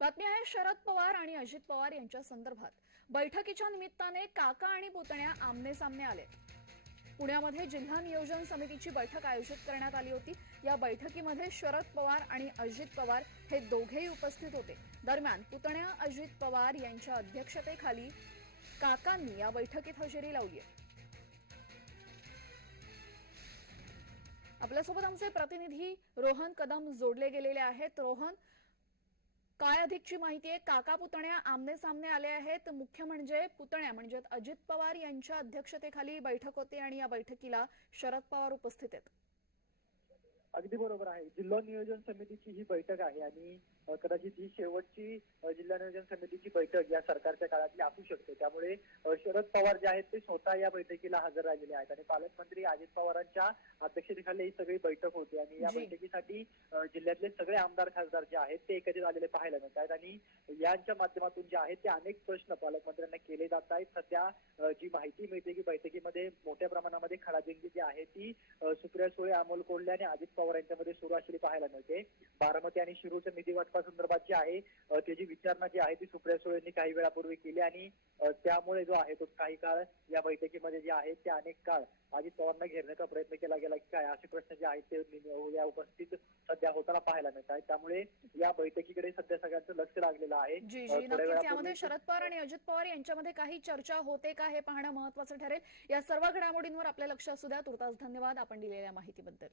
बातमी आहे शरद पवार आणि अजित पवार यांच्या संदर्भात. बैठकीच्या निमित्ताने काका आणि पुतण्या आमने सामने आले. पुण्यामध्ये जिल्हा नियोजन समितीची बैठक आयोजित करण्यात आली होती. या बैठकीमध्ये शरद पवार आणि अजित पवार हे दोघेही उपस्थित होते. दरम्यान पुतण्या अजित पवार यांच्या अध्यक्षतेखाली काकांनी या बैठकीत हजेरी लावली आहे. आपल्यासोबत आमचे प्रतिनिधी रोहन कदम जोडले गेलेले आहेत. रोहन काय अधिकची माहिती आहे? काका पुतण्या आमने सामने आले आहेत. मुख्य म्हणजे पुतण्या म्हणजे अजित पवार यांच्या अध्यक्षतेखाली बैठक होते आणि या बैठकीला शरद पवार उपस्थित आहेत. अगदी बरोबर आहे. जिल्हा नियोजन समितीची ही बैठक आहे आणि कदाचित ही शेवटची जिल्हा नियोजन समितीची बैठक या सरकारच्या काळातली असू शकते. त्यामुळे शरद पवार जे आहेत ते स्वतः या बैठकीला हजर राहिलेले आहेत आणि पालकमंत्री अजित पवारांच्या अध्यक्षतेखाली ही सगळी बैठक होती आणि या. बैठकीसाठी जिल्ह्यातले सगळे आमदार खासदार जे आहेत ते एकत्रित आलेले पाहायला मिळत आहेत आणि यांच्या माध्यमातून जे आहेत ते अनेक प्रश्न पालकमंत्र्यांना केले जात आहेत. सध्या जी माहिती मिळते की बैठकीमध्ये मोठ्या प्रमाणामध्ये खडाजंगी जी आहे ती सुप्रिया सुळे अमोल कोल्हे आणि अजित पवार यांच्यामध्ये सुरू असलेली पाहायला मिळते. बारामती आणि शिरूरच्या निधी वाटपासंदर्भात जी आहे त्याची विचारणा जी आहे ती सुप्रिया सुळेंनी काही वेळापूर्वी केली आणि त्यामुळे जो आहे तो काही काळ या बैठकीमध्ये जे आहे ते अनेक काळ अजित पवारांना घेरण्याचा प्रयत्न केला गेला की काय असे प्रश्न जे आहेत ते या उपस्थित सध्या होताना पाहायला मिळत आहेत. त्यामुळे या बैठकीकडे सध्या सगळ्यांचं लक्ष लागलेलं आहे. जी जी नक्कीच यामध्ये शरद पवार आणि अजित पवार यांच्यामध्ये काही चर्चा होते का हे पाहणं महत्वाचं ठरेल. या सर्व घडामोडींवर आपलं लक्ष असू द्या. तुर्तास धन्यवाद आपण दिलेल्या माहितीबद्दल.